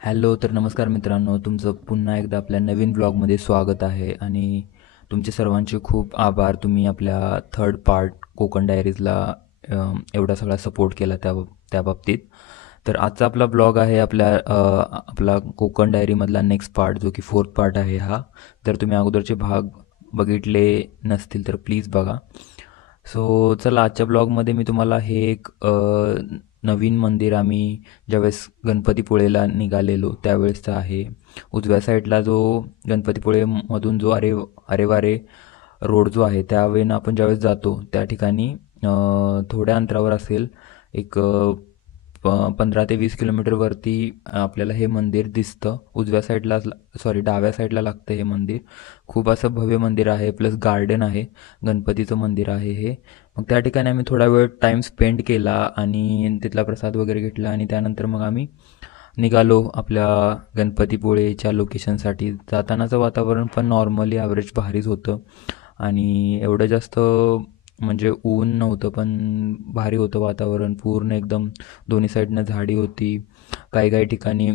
Hello, तर नमस्कार मित्रांनो, तुमचं पुन्हा एकदा आपल्या नवीन ब्लॉगमध्ये स्वागत आहे आणि तुमचे सर्वांचे खूप आभार. तुम्ही आपल्या थर्ड पार्ट कोकण डायरीजला एवढा सगळा सपोर्ट केला त्या बाबतीत. तर आजचा आपला ब्लॉग आहे आपला कोकण डायरीमधला नेक्स्ट पार्ट, जो की फोर्थ पार्ट आहे हा. जर तुम्ही अगोदरचे भाग बघितले नसतील तर प्लीज बघा. सो चला, आजच्या ब्लॉगमध्ये मी तुम्हाला हे एक नवीन मंदिर आम्ही ज्यावेळेस गणपतीपुळेला निघालेलो त्यावेळेसचा आहे. उजव्या साईडला जो गणपतीपुळेमधून जो अरेवारे रोड जो आहे, त्यावेळेनं आपण ज्यावेळेस जातो त्या ठिकाणी थोड्या अंतरावर असेल, एक 15 ते 20 किलोमीटरवरती आपल्याला हे मंदिर दिसतं. डाव्या साईडला लागतं हे मंदिर. खूप असं भव्य मंदिर आहे, प्लस गार्डन आहे, गणपतीचं मंदिर आहे हे. मग त्या ठिकाणी आम्ही थोडा वेळ टाईम स्पेंड केला आणि तिथला प्रसाद वगैरे घेतला आणि त्यानंतर मग आम्ही निघालो आपल्या गणपतीपुळेच्या लोकेशनसाठी. जातानाचं वातावरण पण नॉर्मली ॲव्हरेज भारीच होतं आणि एवढं जास्त म्हणजे ऊन नव्हतं, पण भारी होतं वातावरण. पूर्ण एकदम दोन्ही साईडनं झाडी होती. काही काही ठिकाणी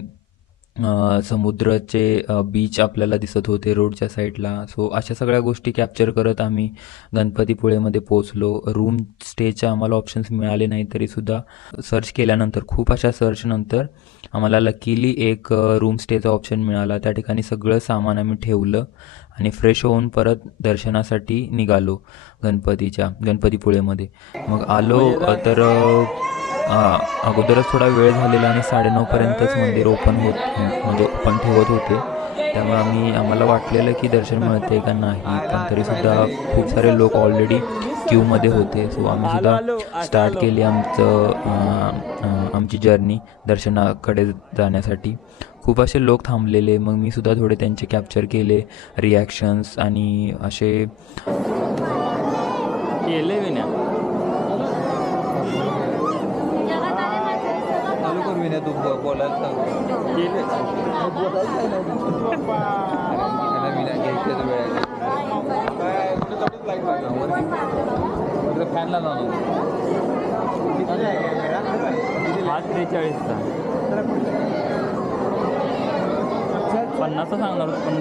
समुद्राचे बीच आपल्याला दिसत होते रोडच्या साईडला. सो अशा सगळ्या गोष्टी कॅप्चर करत आम्ही गणपतीपुळेमध्ये पोचलो. रूम स्टेच्या आम्हाला ऑप्शन्स मिळाले नाही, तरीसुद्धा सर्च केल्यानंतर, खूप अशा सर्चनंतर आम्हाला लकीली एक रूम स्टेचा ऑप्शन मिळाला. त्या ठिकाणी सगळं सामान आम्ही ठेवलं आणि फ्रेश होऊन परत दर्शनासाठी निघालो गणपतीपुळेमध्ये. मग आलो तर अगोदरच थोडा वेळ झालेला आणि 9:30पर्यंतच मंदिर म्हणजे ओपन ठेवत होते. त्यामुळे आम्हाला वाटलेलं की दर्शन मिळते का नाही, पण तरीसुद्धा खूप सारे लोक ऑलरेडी क्यूमध्ये होते. सो आम्हीसुद्धा स्टार्ट केली आमची जर्नी दर्शनाकडे जाण्यासाठी. खूप असे लोक थांबलेले, मग मी सुद्धा थोडे त्यांचे कॅप्चर केले रिॲक्शन्स आणि असे केले विना चालू कर विना तू बोलायला सांग केले विना घ्यायचं वेळ फॅनला लावून 43चा 50 सांगणार पण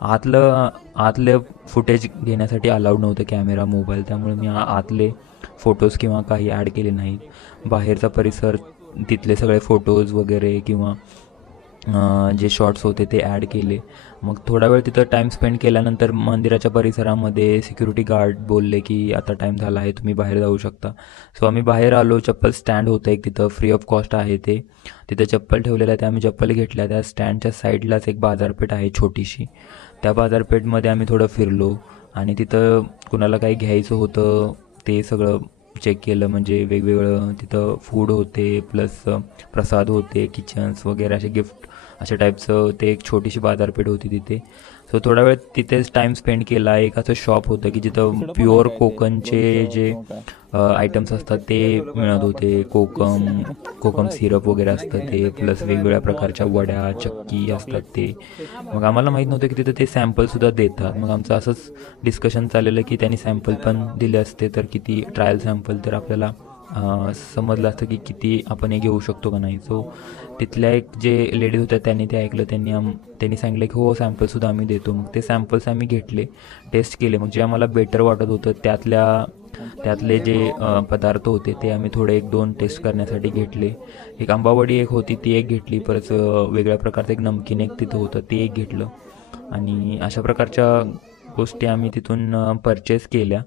43 आतलं फुटेज घेण्यासाठी अलाउड नव्हतं कॅमेरा, मोबाईल. त्यामुळे मी आतले फोटोज किंवा काही ॲड केले नाहीत. बाहेरचा परिसर, तिथले सगळे फोटोज वगैरे किंवा जे शॉर्ट्स होते ते ॲड केले. मग थोडा वेळ तिथं टाईम स्पेंड केल्यानंतर मंदिराच्या परिसरामध्ये सिक्युरिटी गार्ड बोलले की आता टाईम झाला आहे, तुम्ही बाहेर जाऊ शकता. सो आम्ही बाहेर आलो. चप्पल स्टँड होतं एक तिथं, फ्री ऑफ कॉस्ट आहे ते. तिथं चप्पल ठेवलेलं आहे, ते आम्ही चप्पल घेतल्या. त्या स्टँडच्या साईडलाच एक बाजारपेठ आहे छोटीशी. त्या बाजारपेठमध्ये आम्ही थोडं फिरलो आणि तिथं कुणाला काही घ्यायचं होतं ते सगळं चेक केलं. म्हणजे वेगवेगळं तिथं फूड होते, प्लस प्रसाद होते, किचन्स वगैरे असे गिफ्ट अशा टाईपचं ते एक छोटीशी बाजारपेठ होती तिथे. सो थोडा वेळ तिथेच टाईम स्पेंड केला. एक असं शॉप होतं की जिथं प्युअर कोकणचे जे आयटम्स असतात ते मिळत होते. कोकम सिरप वगैरे असतं ते, प्लस वेगवेगळ्या प्रकारच्या वड्या, चक्की असतात ते. मग आम्हाला माहीत नव्हतं की तिथं ते सॅम्पलसुद्धा देतात. मग आमचं असंच डिस्कशन चाललेलं की त्यांनी सॅम्पल पण दिले असते तर किती, ट्रायल सॅम्पल, तर आपल्याला समजलं असतं की किती आपण हे घेऊ शकतो का नाही. सो तिथल्या एक जे लेडीज होत्या त्यांनी ते ऐकलं. त्यांनी सांगितलं की हो, सॅम्पलसुद्धा आम्ही देतो. मग ते सॅम्पल्स आम्ही घेतले, टेस्ट केले. मग जे आम्हाला बेटर वाटत होतं त्यातले जे पदार्थ होते ते आम्ही थोडे 1-2 टेस्ट करण्यासाठी घेतले. एक आंबावडी एक होती ती एक घेतली, परत वेगळ्या प्रकारचं एक नमकीन एक तिथं होतं ते एक घेतलं. आणि अशा प्रकारच्या गोष्टी आम्ही तिथून परचेस केल्या.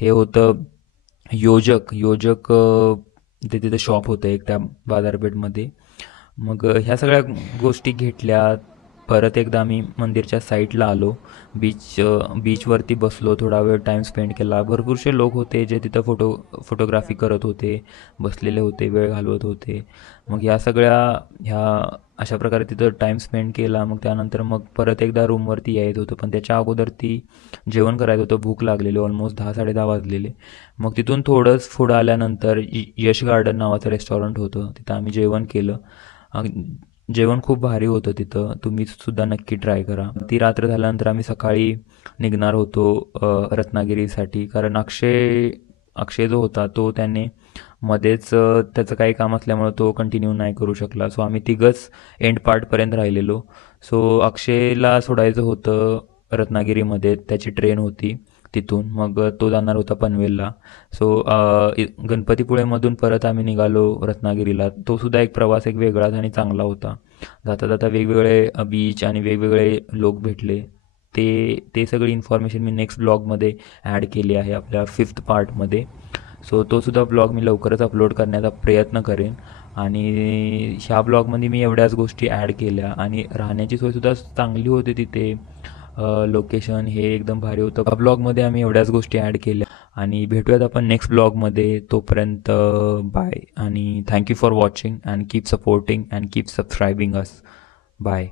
हे होतं योजक ते तिथं शॉप होतं एक त्या बाजारपेठमध्ये. मग ह्या सगळ्या गोष्टी घेतल्या. परत एकदा आम्ही मंदिरच्या साईडला आलो. बीचवरती बसलो, थोडा वेळ टाईम स्पेंड केला. भरपूरसे लोक होते जे तिथं फोटोग्राफी करत होते, बसलेले होते, वेळ घालवत होते. मग ह्या अशा प्रकारे तिथं टाईम स्पेंड केला. मग त्यानंतर मग परत एकदा रूमवरती यायचं होतं, पण त्याच्या अगोदर जेवण करायचं होतं. भूक लागलेली, ऑलमोस्ट 10-10:30 वाजलेले. मग तिथून थोडंच पुढं आल्यानंतर यश गार्डन नावाचं रेस्टॉरंट होतं, तिथं आम्ही जेवण केलं. जेवण खूप भारी होतं तिथं, तुम्ही सुद्धा नक्की ट्राय करा. ती रात्र झाल्यानंतर आम्ही सकाळी निघणार होतो रत्नागिरीसाठी, कारण अक्षय जो होता तो त्याने मध्येच त्याचं काही काम असल्यामुळं तो कंटिन्यू नाही करू शकला. सो आम्ही तिघंच एंड पार्टपर्यंत राहिलेलो. सो अक्षयला सोडायचं होतं रत्नागिरीमध्ये, त्याची ट्रेन होती तिथून. मग तो जाणार होता पनवेलला. सो गणपतीपुळेमधून परत आम्ही निघालो रत्नागिरीला. तो सुद्धा एक प्रवास एक वेगळाच आणि चांगला होता. जाता जाता वेगवेगळे बीच आणि वेगवेगळे लोक भेटले. ते सगळी इन्फॉर्मेशन मी नेक्स्ट ब्लॉगमध्ये ॲड केली आहे आपल्या 5th पार्टमध्ये. सो तो सुद्धा ब्लॉग मी लवकरच अपलोड करण्याचा प्रयत्न करेन. आणि ह्या ब्लॉगमध्ये मी एवढ्याच गोष्टी ॲड केल्या. आणि राहण्याची सोयसुद्धा चांगली होती तिथे. लोकेशन हे एकदम भारी होतं. ब्लॉगमध्ये आम्ही एवढ्याच गोष्टी ॲड केल्या. आणि भेटूयात आपण नेक्स्ट ब्लॉगमध्ये. तोपर्यंत बाय. आणि thank you for watching and keep supporting and keep subscribing us. Bye.